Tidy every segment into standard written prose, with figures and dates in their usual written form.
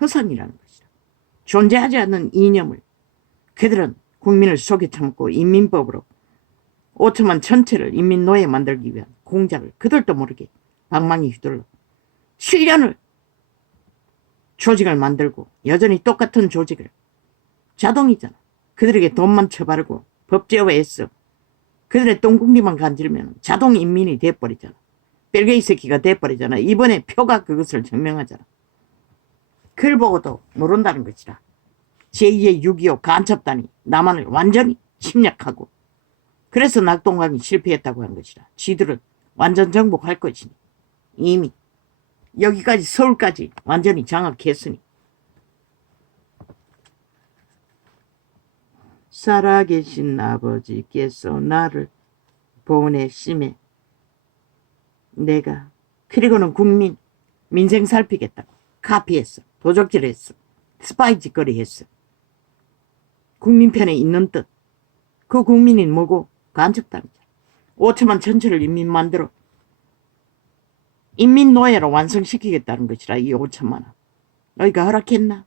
허상이라는 것이다. 존재하지 않는 이념을 그들은 국민을 속여 참고 인민법으로 5천만 전체를 인민노예 만들기 위한 공작을 그들도 모르게 방망이 휘둘러 7년을 조직을 만들고 여전히 똑같은 조직을 자동이잖아. 그들에게 돈만 쳐바르고 법 제어했어. 그들의 똥궁리만 간지르면 자동 인민이 돼버리잖아. 벨게이 새끼가 돼버리잖아. 이번에 표가 그것을 증명하잖아. 그걸 보고도 모른다는 것이다. 제2의 6.25 간첩단이 남한을 완전히 침략하고 그래서 낙동강이 실패했다고 한 것이다. 지들은 완전 정복할 것이니 이미 여기까지 서울까지 완전히 장악했으니 살아계신 아버지께서 나를 보내심에 내가 그리고는 국민 민생 살피겠다고 카피했어. 도적질했어. 스파이 짓거리 했어. 국민 편에 있는 듯. 그 국민이 뭐고? 간첩단이잖아. 5천만 전체를 인민 만들어 인민노예로 완성시키겠다는 것이라. 이 5천만 원 너희가 허락했나?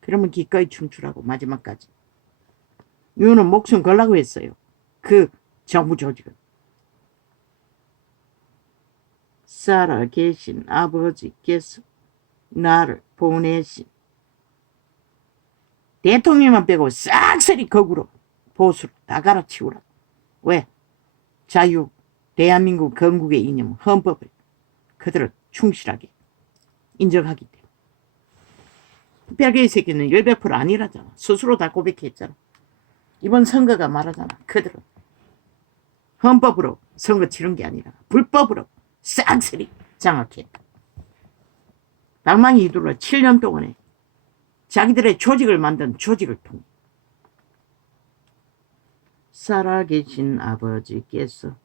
그러면 기꺼이 춤추라고. 마지막까지 유는 목숨 걸라고 했어요. 그 정부 조직은. 살아계신 아버지께서 나를 보내신 대통령만 빼고 싹쓸이 거꾸로 보수를 다 갈아치우라. 왜? 자유 대한민국 건국의 이념 헌법을 그들을 충실하게 인정하기 때문에. 벨게이 새끼는 100% 아니라잖아. 스스로 다 고백했잖아. 이번 선거가 말하잖아. 그들은 헌법으로 선거 치른 게 아니라 불법으로 싹쓸이 장악했다. 방망이 휘둘러 7년 동안에 자기들의 조직을 만든 조직을 통해 살아계신 아버지께서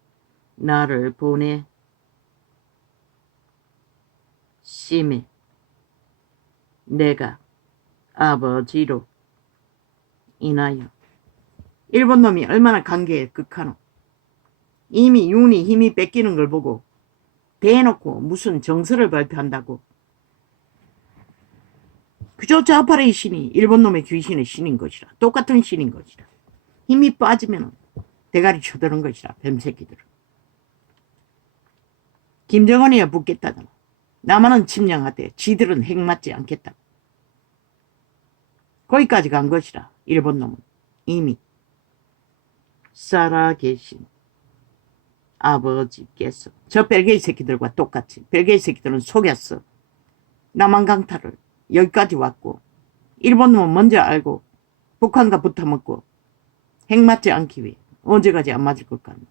나를 보내 심해 내가 아버지로 인하여. 일본 놈이 얼마나 관계에 극하노. 이미 윤이 힘이 뺏기는 걸 보고 대놓고 무슨 정서를 발표한다고. 그저 자파의 신이 일본 놈의 귀신의 신인 것이라. 똑같은 신인 것이라. 힘이 빠지면 대가리 쳐드는 것이라. 뱀새끼들은. 김정은이야 붙겠다잖아. 남한은 침략하되 지들은 핵 맞지 않겠다. 거기까지 간 것이라. 일본 놈은 이미. 살아계신 아버지께서 저 벨게이 새끼들과 똑같이 벨게이 새끼들은 속였어. 남한 강탈을 여기까지 왔고 일본 놈은 먼저 알고 북한과 붙어먹고 핵 맞지 않기 위해 언제까지 안 맞을 것 같나.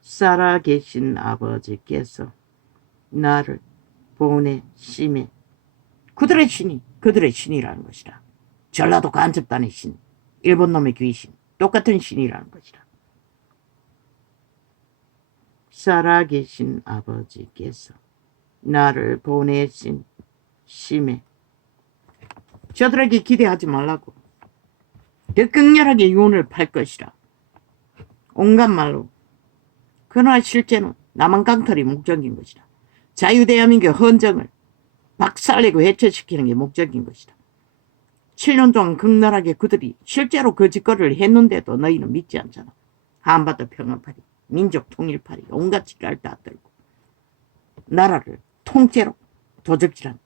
살아계신 아버지께서 나를 보내심에 그들의 신이 그들의 신이라는 것이라. 전라도 간첩단의 신, 일본 놈의 귀신, 똑같은 신이라는 것이라. 살아계신 아버지께서 나를 보내신 심에 저들에게 기대하지 말라고. 더 극렬하게 윤을 팔 것이라. 온갖 말로. 그러나 실제는 남한 강탈이 목적인 것이다. 자유대한민국 헌정을 박살내고 해체시키는 게 목적인 것이다. 7년 동안 극렬하게 그들이 실제로 그 짓거리를 했는데도 너희는 믿지 않잖아. 한반도 평화파리, 민족 통일파리, 온갖 짓갈 다 들고 나라를 통째로 도적질한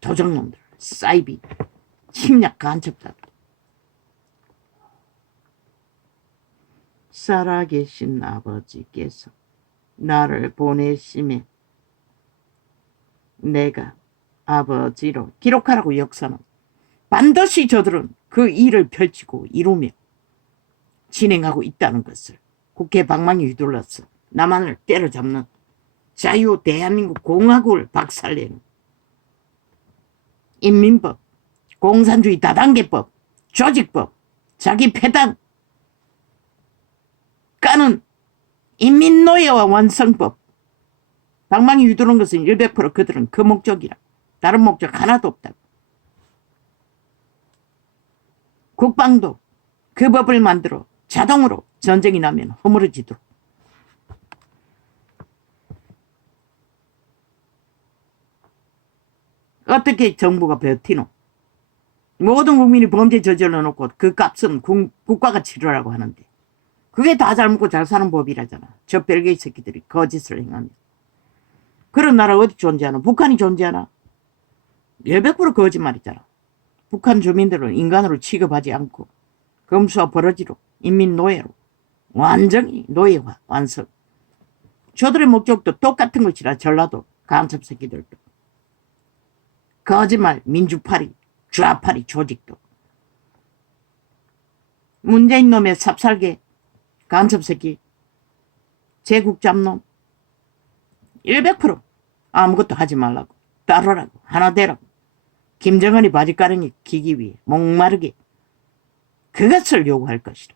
도적놈들, 사이비, 침략 간첩자들. 살아계신 아버지께서 나를 보내심에 내가 아버지로 기록하라고. 역사는 반드시 저들은 그 일을 펼치고 이루며 진행하고 있다는 것을 국회 방망이 휘둘러서 남한을 때려잡는 자유 대한민국 공화국을 박살내는 인민법, 공산주의 다단계법, 조직법, 자기 패당 까는 인민노예와 완성법. 방망이 휘두른 것은 100% 그들은 그 목적이라. 다른 목적 하나도 없다고. 국방도 그 법을 만들어 자동으로 전쟁이 나면 허물어지도록. 어떻게 정부가 버티노? 모든 국민이 범죄 저질러 놓고 그 값은 국가가 치르라고 하는데 그게 다 잘 먹고 잘 사는 법이라잖아. 저 벨기에 새끼들이 거짓을 행합니다. 그런 나라 어디 존재하나? 북한이 존재하나? 100% 거짓말이잖아. 북한 주민들은 인간으로 취급하지 않고 검수와 버러지로 인민노예로 완전히 노예화 완성. 저들의 목적도 똑같은 것이라. 전라도 간첩 새끼들도 거짓말 민주파리 좌파리 조직도 문재인 놈의 삽살개 간첩 새끼 제국 잡놈 100% 아무것도 하지 말라고 따르라고 하나 되라고 김정은이 바지가랑이 기기 위해 목마르게 그것을 요구할 것이다.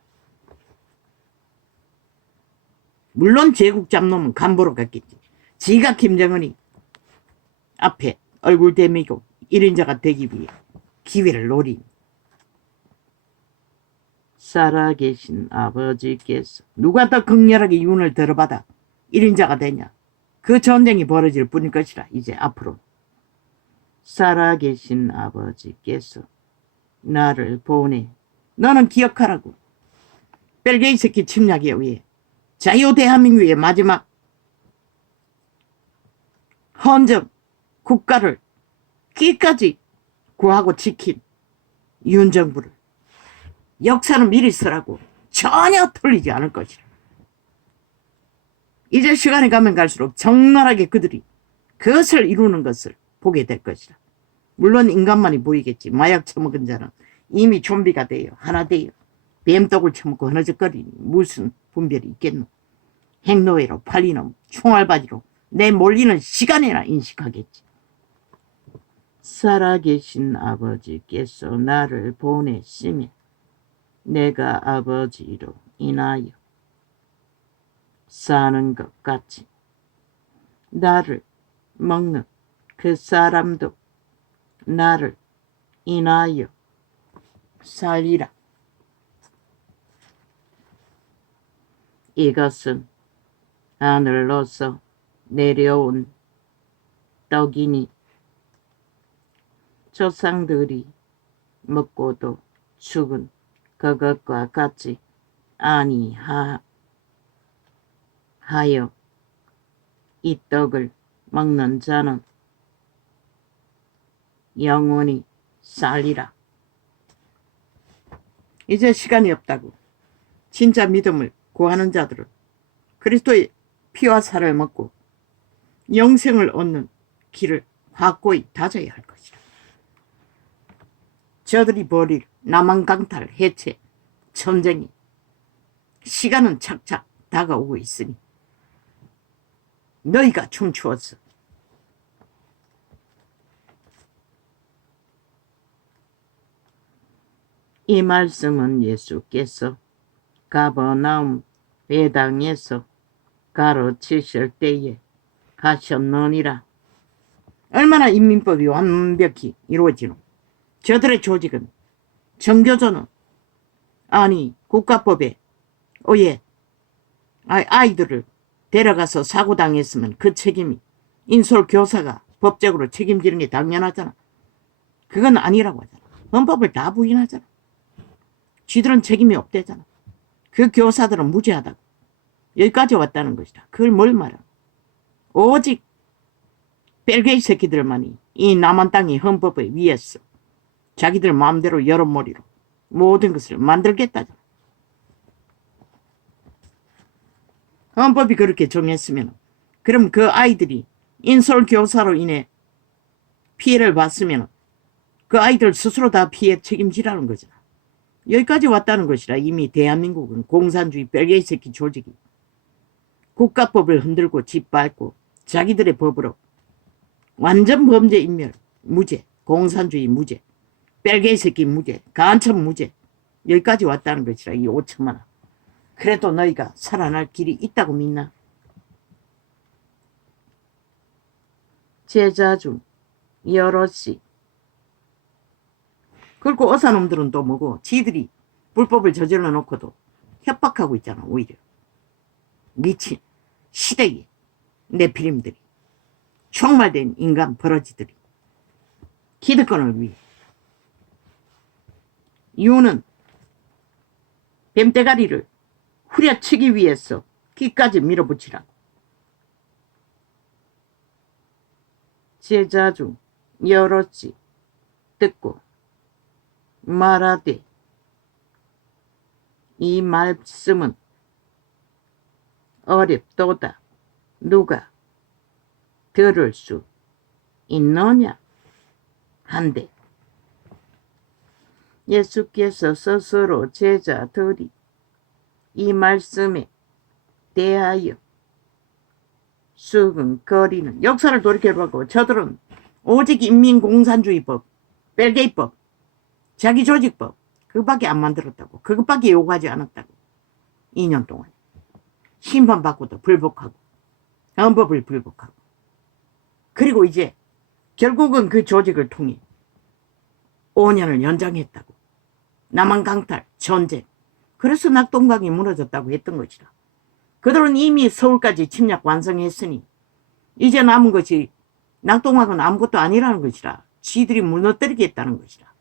물론 제국 잡놈은 간보러 갔겠지. 지가 김정은이 앞에 얼굴 대미고 1인자가 되기 위해 기회를 노린. 살아계신 아버지께서 누가 더 극렬하게 윤을 들어받아 1인자가 되냐. 그 전쟁이 벌어질 뿐일 것이라. 이제 앞으로 살아계신 아버지께서 나를 보내. 너는 기억하라고. 벨기에 새끼 침략에 의해 자유 대한민국의 마지막 헌정 국가를 끼까지 구하고 지킨 윤 정부를 역사는 미리 쓰라고. 전혀 틀리지 않을 것이라. 이제 시간이 가면 갈수록 적나라하게 그들이 그것을 이루는 것을 보게 될 것이라. 물론 인간만이 보이겠지. 마약 처먹은 자는 이미 좀비가 돼요. 하나 돼요. 뱀떡을 처먹고 흐느적거리니 무슨 분별이 있겠노. 행노예로 팔리놈 총알바지로 내몰리는 시간이나 인식하겠지. 살아계신 아버지께서 나를 보내시면 내가 아버지로 인하여 사는 것 같이 나를 먹는 그 사람도 나를 인하여 살리라. 이것은 하늘로서 내려온 떡이니 조상들이 먹고도 죽은 그것과 같이 아니하여 이 떡을 먹는 자는 영원히 살리라. 이제 시간이 없다고. 진짜 믿음을 구하는 자들은 그리스도의 피와 살을 먹고 영생을 얻는 길을 확고히 다져야 할 것이다. 저들이 벌일 남한강탈 해체 전쟁이 시간은 착착 다가오고 있으니 너희가 춤추었어. 이 말씀은 예수께서 가버나움 회당에서 가르치실 때에 하셨느니라. 얼마나 인민법이 완벽히 이루어지노. 저들의 조직은 정교조는 아니 국가법에 의해 아이들을 데려가서 사고당했으면 그 책임이 인솔교사가 법적으로 책임지는 게 당연하잖아. 그건 아니라고 하잖아. 헌법을 다 부인하잖아. 쥐들은 책임이 없대잖아. 그 교사들은 무죄하다고. 여기까지 왔다는 것이다. 그걸 뭘 말하노. 오직 벨기에 새끼들만이 이 남한 땅의 헌법에 위에서 자기들 마음대로 여론몰이로 모든 것을 만들겠다잖아. 헌법이 그렇게 정했으면 그럼 그 아이들이 인솔교사로 인해 피해를 봤으면 그 아이들 스스로 다 피해 책임지라는 거잖아. 여기까지 왔다는 것이라. 이미 대한민국은 공산주의 벨기에 새끼 조직이 국가법을 흔들고 짓밟고 자기들의 법으로 완전 범죄 인멸 무죄, 공산주의 무죄, 벨기에 새끼 무죄, 간첩 무죄. 여기까지 왔다는 것이라. 이 5천만원. 그래도 너희가 살아날 길이 있다고 믿나? 제자 중 여럿이. 그리고 어사놈들은 또 뭐고 지들이 불법을 저질러 놓고도 협박하고 있잖아. 오히려 미친 시대의 네피림들이, 총말된 인간 버러지들이 기득권을 위해. 이유는 뱀대가리를 후려치기 위해서 귀까지 밀어붙이라고. 제자 중 여럿이 듣고 말하되 이 말씀은 어렵도다. 누가 들을 수 있느냐 한데 예수께서 스스로 제자들이 이 말씀에 대하여 수근거리는 역사를 돌이켜보고 저들은 오직 인민공산주의법, 벨게이법, 자기조직법 그것밖에 안 만들었다고. 그것밖에 요구하지 않았다고. 2년 동안 심판받고도 불복하고 헌법을 불복하고 그리고 이제 결국은 그 조직을 통해 5년을 연장했다고. 남한 강탈, 전쟁. 그래서 낙동강이 무너졌다고 했던 것이라. 그들은 이미 서울까지 침략 완성했으니 이제 남은 것이 낙동강은 아무것도 아니라는 것이라. 지들이 무너뜨리겠다는 것이라.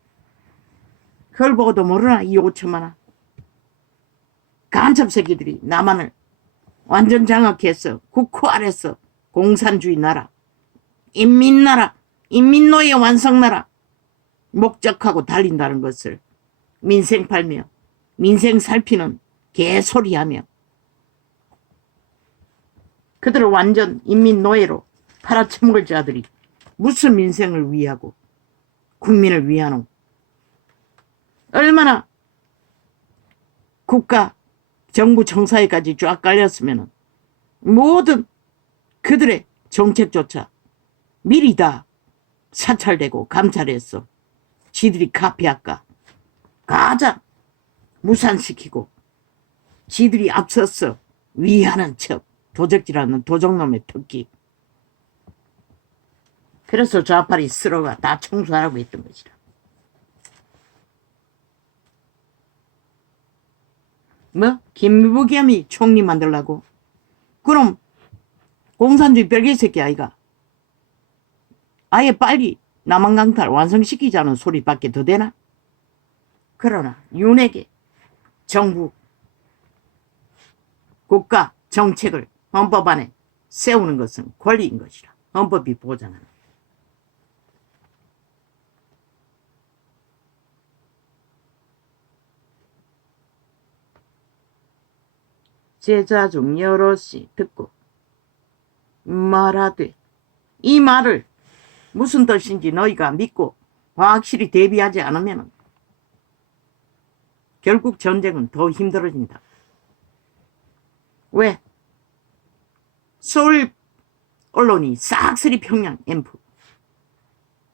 그걸 보고도 모르나 이 5천만원. 간첩 새끼들이 남한을 완전 장악해서 국호 아래서 공산주의 나라, 인민나라, 인민노예 완성나라 목적하고 달린다는 것을 민생 팔며 민생 살피는 개소리하며 그들을 완전 인민노예로 팔아쳐먹을 자들이 무슨 민생을 위하고 국민을 위하노. 얼마나 국가 정부 정사에까지 쫙 깔렸으면 모든 그들의 정책조차 미리 다 사찰되고 감찰해서 지들이 카피할까 가장 무산시키고 지들이 앞서서 위하는 척 도적질하는 도적놈의 특기. 그래서 좌파리 쓸어가 다 청소하라고 했던 것이라. 뭐? 김부겸이 총리 만들라고? 그럼 공산주의 별개 새끼 아이가? 아예 빨리 남한강탈 완성시키자는 소리밖에 더 되나? 그러나 윤에게 정부, 국가 정책을 헌법 안에 세우는 것은 권리인 것이라. 헌법이 보장하는. 제자 중 여럿이 듣고 말하되 이 말을 무슨 뜻인지 너희가 믿고 확실히 대비하지 않으면 결국 전쟁은 더 힘들어진다. 왜? 서울 언론이 싹쓸이 평양 앰프,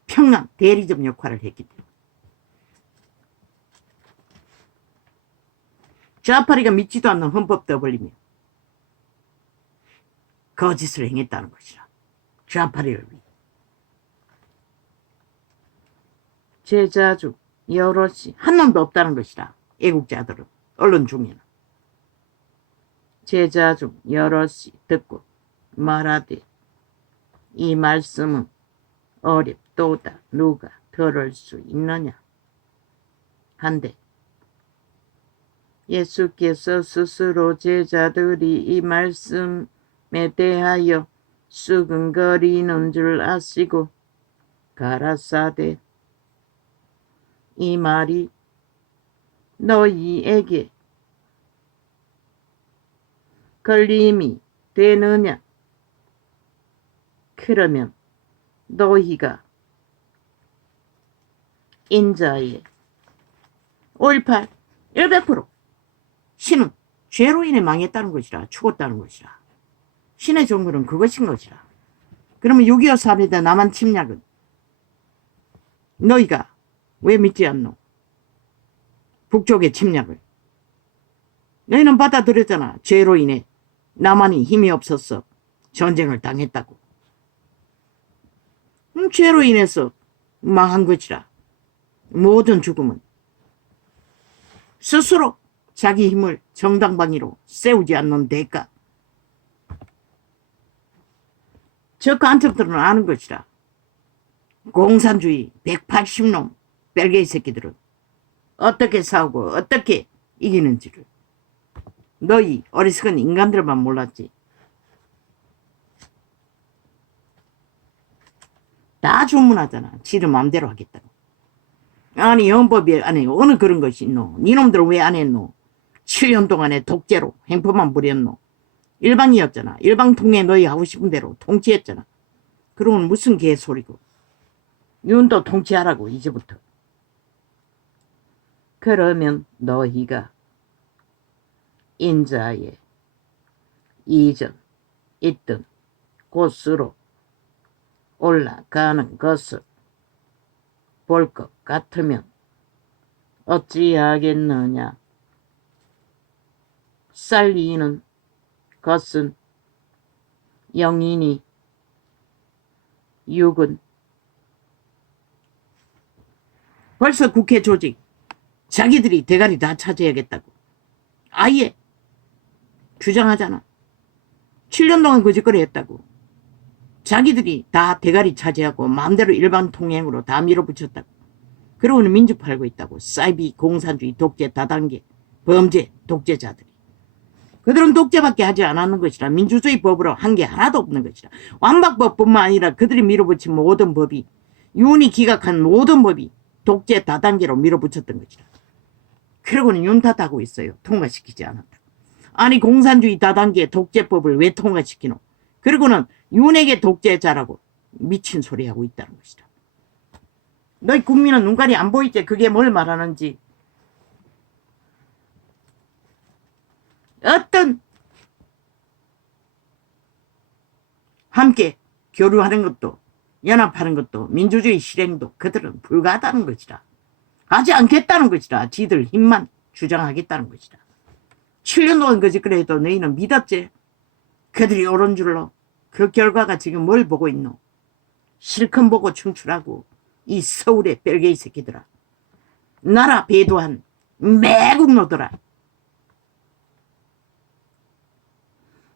평양 대리점 역할을 했기 때문에 좌파리가 믿지도 않는 헌법 떠벌리며 거짓을 행했다는 것이라. 좌파리를 위해. 제자 중 여럿이 한 놈도 없다는 것이라. 애국자들은 언론 중에는. 제자 중 여럿이 듣고 말하되 이 말씀은 어렵도다. 누가 들을 수 있느냐 한데 예수께서 스스로 제자들이 이 말씀에 대하여 수근거리는 줄 아시고 가라사대 이 말이 너희에게 걸림이 되느냐? 그러면 너희가 인자의 5.18 100% 신은 죄로 인해 망했다는 것이라. 죽었다는 것이라. 신의 종교는 그것인 것이라. 그러면 6.25 사업에다 남한 침략은 너희가 왜 믿지 않노? 북쪽의 침략을. 너희는 받아들였잖아. 죄로 인해 남한이 힘이 없어서 전쟁을 당했다고. 죄로 인해서 망한 것이라. 모든 죽음은 스스로 자기 힘을 정당방위로 세우지 않는 대가. 저 간첩들은 아는 것이라. 공산주의 180놈 벨게이 새끼들은 어떻게 싸우고 어떻게 이기는지를 너희 어리석은 인간들만 몰랐지. 다 주문하잖아. 지들 마음대로 하겠다고. 아니 헌법이 안에 어느 그런 것이 있노. 니놈들 왜 안 했노. 7년 동안에 독재로 행포만 부렸노. 일방이었잖아. 일방 통해 너희 하고 싶은 대로 통치했잖아. 그러면 무슨 개소리고. 윤도 통치하라고 이제부터. 그러면 너희가 인자에 이전 있던 곳으로 올라가는 것을 볼 것 같으면 어찌하겠느냐. 살리는 것은 영이니 육은. 벌써 국회 조직 자기들이 대가리 다 차지하겠다고 아예 주장하잖아. 7년 동안 그 짓거리 했다고. 자기들이 다 대가리 차지하고 마음대로 일반 통행으로 다 밀어붙였다고. 그러고는 민주 팔고 있다고. 사이비 공산주의 독재 다단계 범죄 독재자들이. 그들은 독재밖에 하지 않았는 것이라. 민주주의 법으로 한 게 하나도 없는 것이라. 완박법뿐만 아니라 그들이 밀어붙인 모든 법이 윤이 기각한 모든 법이 독재 다단계로 밀어붙였던 것이라. 그러고는 윤 탓하고 있어요. 통과시키지 않았다. 아니 공산주의 다단계 독재법을 왜 통과시키노. 그리고는 윤에게 독재자라고 미친 소리 하고 있다는 것이다. 너희 국민은 눈깔이 안 보이지? 그게 뭘 말하는지. 어떤 함께 교류하는 것도 연합하는 것도 민주주의 실행도 그들은 불가하다는 것이다. 하지 않겠다는 것이다. 지들 힘만 주장하겠다는 것이다. 7년 동안 그 짓거리 해도 너희는 믿었지? 그들이 옳은 줄로. 그 결과가 지금 뭘 보고 있노? 실컷 보고 충출하고 이 서울의 벨게이 새끼들아. 나라 배도한 매국노들아.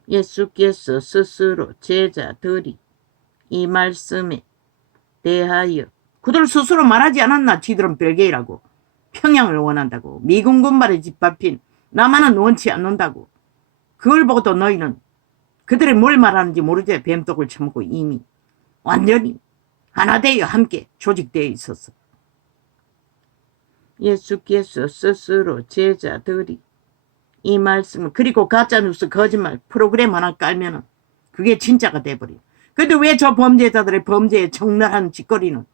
예수께서 스스로 제자들이 이 말씀에 대하여 그들 스스로 말하지 않았나? 지들은 벨게이라고. 평양을 원한다고. 미군 군발에 짓밟힌 남한은 원치 않는다고. 그걸 보고도 너희는 그들이 뭘 말하는지 모르지. 뱀떡을 처먹고 이미 완전히 하나 되어 함께 조직되어 있었어. 예수께서 스스로 제자들이 이 말씀을 그리고 가짜뉴스 거짓말 프로그램 하나 깔면은 그게 진짜가 돼버려. 근데 왜 저 범죄자들의 범죄에 적나라한 짓거리는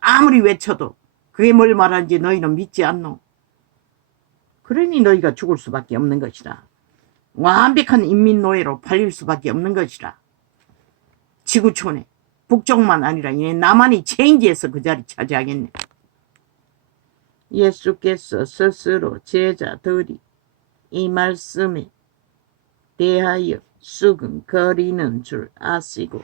아무리 외쳐도 그게 뭘 말하는지 너희는 믿지 않노. 그러니 너희가 죽을 수밖에 없는 것이라. 완벽한 인민노예로 팔릴 수밖에 없는 것이라. 지구촌에 북쪽만 아니라 남한이 체인지에서 그 자리 차지하겠네. 예수께서 스스로 제자들이 이 말씀에 대하여 수근거리는 줄 아시고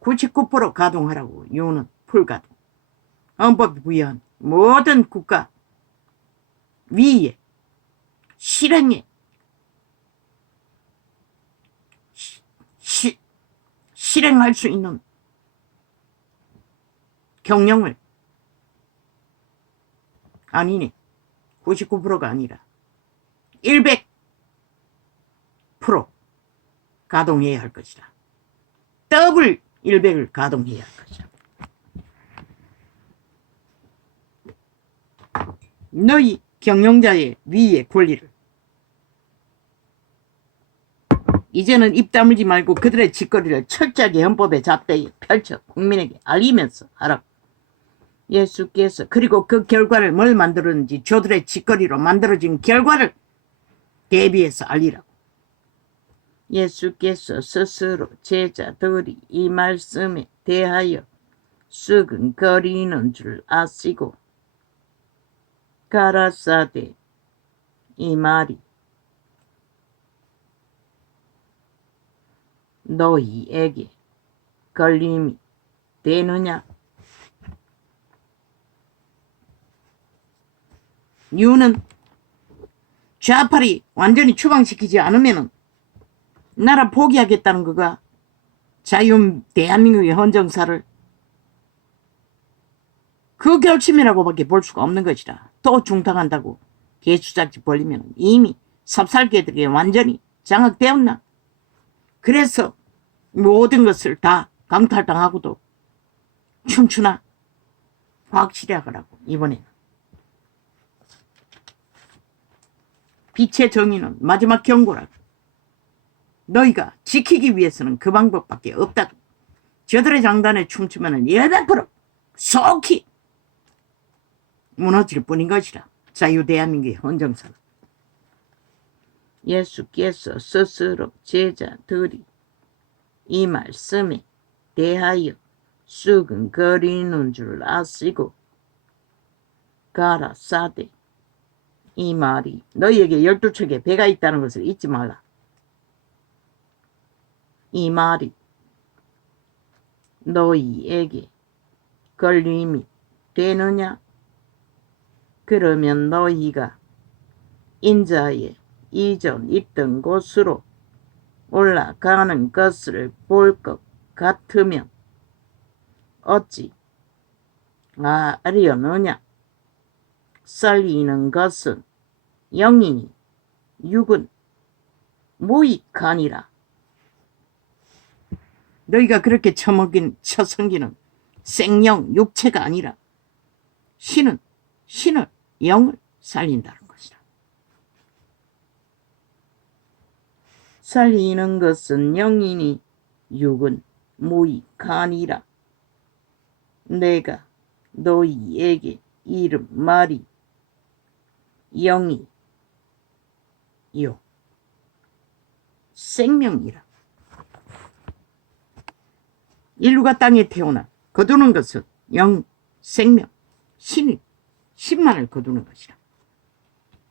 99% 가동하라고. 요는 풀가동. 헌법이 부여한 모든 국가 위에 실행에 실행할 수 있는 경영을 아니네. 99%가 아니라 100% 가동해야 할 것이다. 더블 100을 가동해야 할 것이다. 너희 경영자의 위의 권리를 이제는 입 다물지 말고 그들의 짓거리를 철저하게 헌법에 잣대에 펼쳐 국민에게 알리면서 하라. 예수께서 그리고 그 결과를 뭘 만들었는지 저들의 짓거리로 만들어진 결과를 대비해서 알리라고. 예수께서 스스로 제자들이 이 말씀에 대하여 수근거리는 줄 아시고 가라사대 이 말이 너희에게 걸림이 되느냐? 이유는 좌파리 완전히 추방시키지 않으면 나라 포기하겠다는 거가. 대한민국의 헌정사를 그 결심이라고밖에 볼 수가 없는 것이라. 또 중탕한다고 개수작지 벌리면 이미 삽살개들에게 완전히 장악되었나. 그래서 모든 것을 다 강탈당하고도 춤추나. 확실히 하라고. 이번에는 빛의 정의는 마지막 경고라고. 너희가 지키기 위해서는 그 방법밖에 없다고. 저들의 장단에 춤추면 100% 속히 무너질 뿐인 것이라. 자유 대한민국의 헌정사는. 예수께서 스스로 제자들이 이 말씀에 대하여 수근거리는 줄 아시고 가라사대. 이 말이 너희에게 12척의 배가 있다는 것을 잊지 말라. 이 말이 너희에게 걸림이 되느냐? 그러면 너희가 인자의 이전 있던 곳으로 올라가는 것을 볼 것 같으면 어찌 아려느냐? 살리는 것은 영이니 육은 무익하니라. 너희가 그렇게 처성기는 생영 육체가 아니라 신을 영을 살린다는 것이라. 살리는 것은 영이니 육은 무익하니라. 내가 너희에게 이른 말이 영이요 생명이라. 인류가 땅에 태어나 거두는 것은 영, 생명, 신만을 거두는 것이라.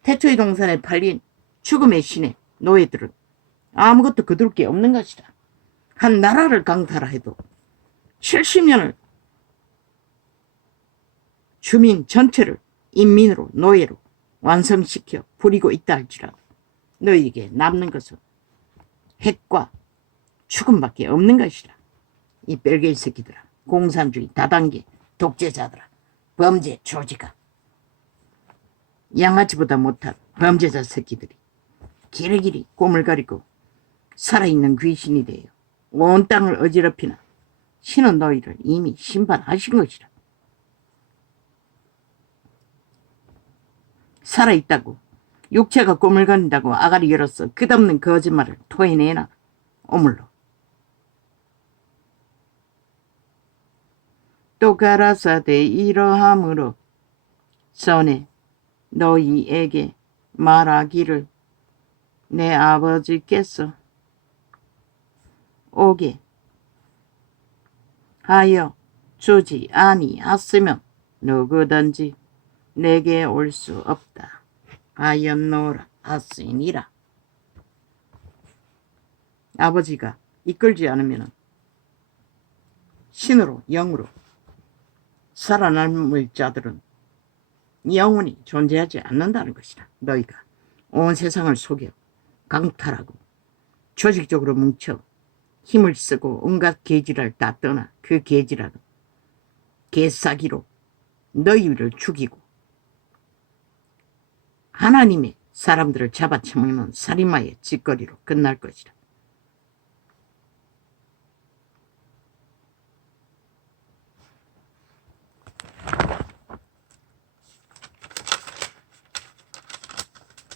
태초의 동산에 팔린 죽음의 신의 노예들은 아무것도 거둘 게 없는 것이라. 한 나라를 강탈해도 70년을 주민 전체를 인민으로 노예로 완성시켜 부리고 있다 할지라도 너희에게 남는 것은 핵과 죽음밖에 없는 것이라. 이 벨게이 새끼들아, 공산주의 다단계 독재자들아, 범죄 조지가, 양아치보다 못한 범죄자 새끼들이 길이길이 꿈을 가리고 살아있는 귀신이 되어 온 땅을 어지럽히나 신은 너희를 이미 심판하신 것이라. 살아있다고 육체가 꿈을 거린다고 아가리 열어서 끝없는 거짓말을 토해내나 오물로. 또 가라사대 이러함으로 전에 너희에게 말하기를 내 아버지께서 오게 하여 주지 아니하시면 누구든지 내게 올 수 없다 하였노라 하시니라. 아버지가 이끌지 않으면 신으로 영으로 살아남을 자들은 영원히 존재하지 않는다는 것이라. 너희가 온 세상을 속여 강탈하고 조직적으로 뭉쳐 힘을 쓰고 온갖 계지를 다 떠나 그 계지라도 개싸기로 너희를 죽이고 하나님의 사람들을 잡아쳐먹는 살인마의 짓거리로 끝날 것이라.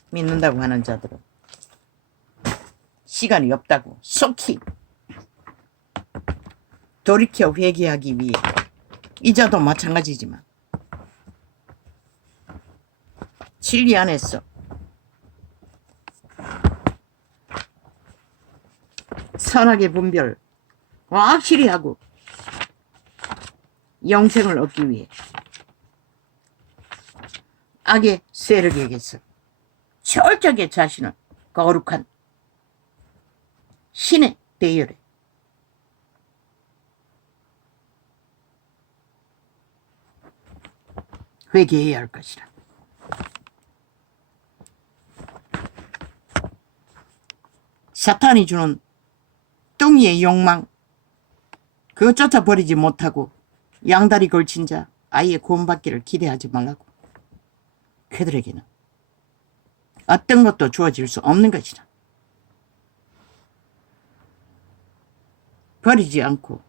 믿는다고 하는 자들은 시간이 없다고 속히 돌이켜 회개하기 위해 이자도 마찬가지지만 진리 안에서 선악의 분별 확실히 하고 영생을 얻기 위해 악의 세력에게서 철저하게 자신을 거룩한 신의 대열에 회개해야 할 것이라. 사탄이 주는 뚱이의 욕망, 그거 쫓아버리지 못하고 양다리 걸친 자 아예 구원받기를 기대하지 말라고. 그들에게는 어떤 것도 주어질 수 없는 것이다. 버리지 않고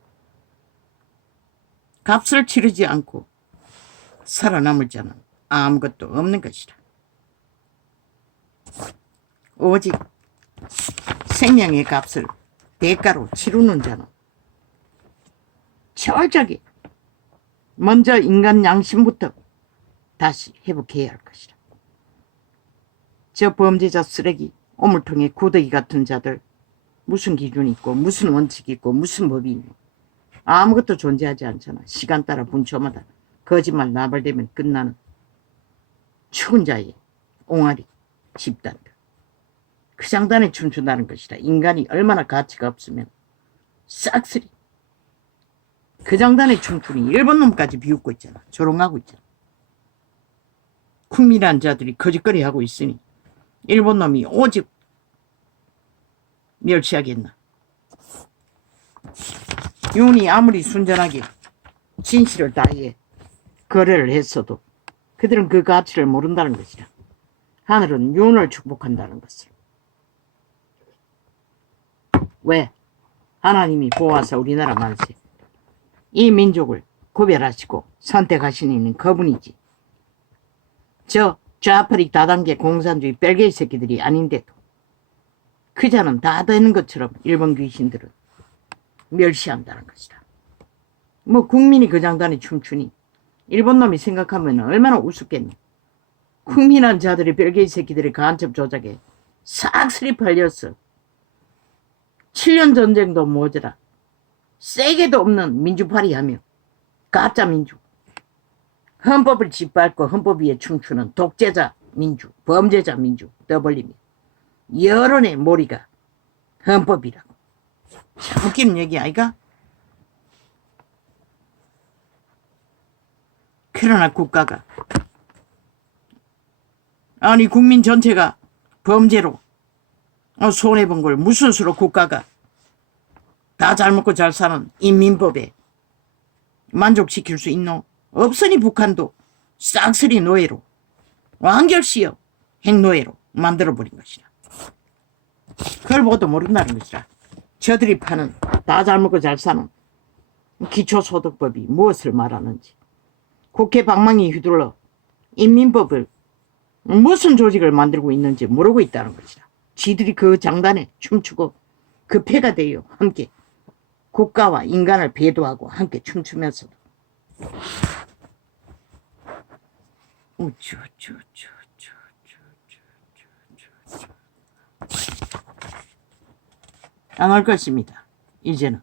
값을 치르지 않고 살아남을 자는 아무것도 없는 것이다. 오직 생명의 값을 대가로 치르는 자는 철저하게 먼저 인간 양심부터 다시 회복해야 할 것이다. 저 범죄자 쓰레기, 오물통에 구더기 같은 자들 무슨 기준이 있고 무슨 원칙이 있고 무슨 법이 있고 아무것도 존재하지 않잖아. 시간 따라 분초마다 거짓말 나발되면 끝나는 추운 자의 옹알이 집단들. 그 장단에 춤춘다는 것이다. 인간이 얼마나 가치가 없으면 싹쓸이 그 장단에 춤추니 일본 놈까지 비웃고 있잖아. 조롱하고 있잖아. 국민한 자들이 거짓거리하고 있으니 일본 놈이 오직 멸시하겠나. 윤이 아무리 순전하게 진실을 다해 거래를 했어도 그들은 그 가치를 모른다는 것이다. 하늘은 윤을 축복한다는 것을. 왜? 하나님이 보아서 우리나라 만세 이 민족을 구별하시고 선택하신 이는 그분이지. 저 좌파릭 다단계 공산주의 뺄개이 새끼들이 아닌데도 그 자는 다 되는 것처럼 일본 귀신들은 멸시한다는 것이다. 뭐 국민이 그 장단에 춤추니 일본 놈이 생각하면 얼마나 우습겠노. 국민한 자들이 뺄개이 새끼들의 간첩 조작에 싹쓸이 팔렸어. 7년 전쟁도 모자라 세게도 없는 민주파리 하며 가짜 민주, 헌법을 짓밟고 헌법 위에 춤추는 독재자 민주, 범죄자 민주 떠벌리며 여론의 몰이가 헌법이라고. 참 웃기는 얘기 아이가? 그러나 국가가 아니 국민 전체가 범죄로 손해본 걸 무슨 수로 국가가 다 잘 먹고 잘 사는 인민법에 만족시킬 수 있노? 없으니 북한도 싹쓸이 노예로 완결시여 핵노예로 만들어버린 것이다. 그걸 보고도 모른다는 것이다. 저들이 파는 다 잘 먹고 잘 사는 기초소득법이 무엇을 말하는지, 국회 방망이 휘둘러 인민법을 무슨 조직을 만들고 있는지 모르고 있다는 것이다. 지들이 그 장단에 춤추고 그 패가 되어 함께 국가와 인간을 배도하고 함께 춤추면서도 안 할 것입니다. 이제는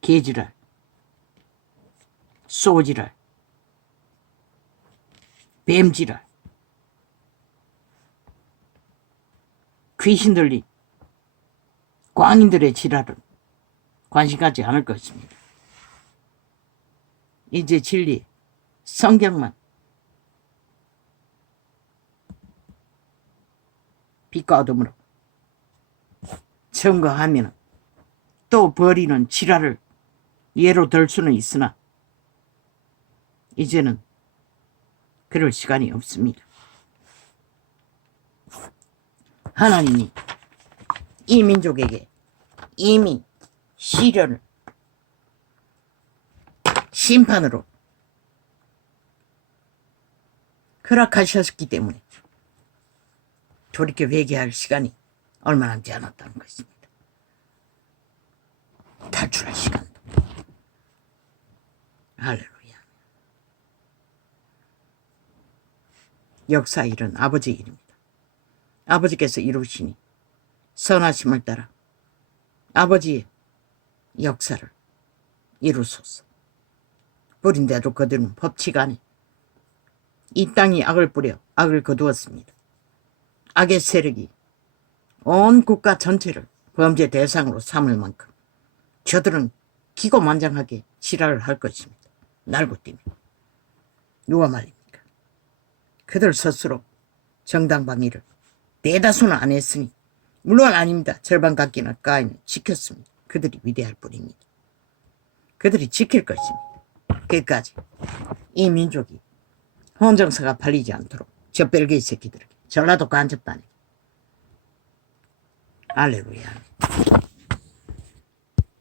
개지랄, 소지랄, 뱀지랄, 귀신 들린 광인들의 지랄은 관심 갖지 않을 것입니다. 이제 진리, 성경만 빛과 어둠으로 증거하면 또 버리는 지랄을 예로 들 수는 있으나 이제는 그럴 시간이 없습니다. 하나님이 이 민족에게 이미 시련을 심판으로 허락하셨기 때문에 돌이켜 회개할 시간이 얼마 남지 않았다는 것입니다. 탈출할 시간도. 할렐루야. 역사 일은 아버지의 일입니다. 아버지께서 이루시니 선하심을 따라 아버지의 역사를 이루소서. 뿌린데도 거두는 법칙 안에 이 땅이 악을 뿌려 악을 거두었습니다. 악의 세력이 온 국가 전체를 범죄 대상으로 삼을 만큼 저들은 기고만장하게 지랄을 할 것입니다. 날고띠며. 누가 말입니까? 그들 스스로 정당방위를 대다수는 안 했으니 물론 아닙니다. 절반 갖기나 까이는 지켰습니다. 그들이 위대할 뿐입니다. 그들이 지킬 것입니다. 끝까지 이 민족이 헌정사가 팔리지 않도록 저 벨기에 새끼들에게 전라도 간접단에 할렐루야.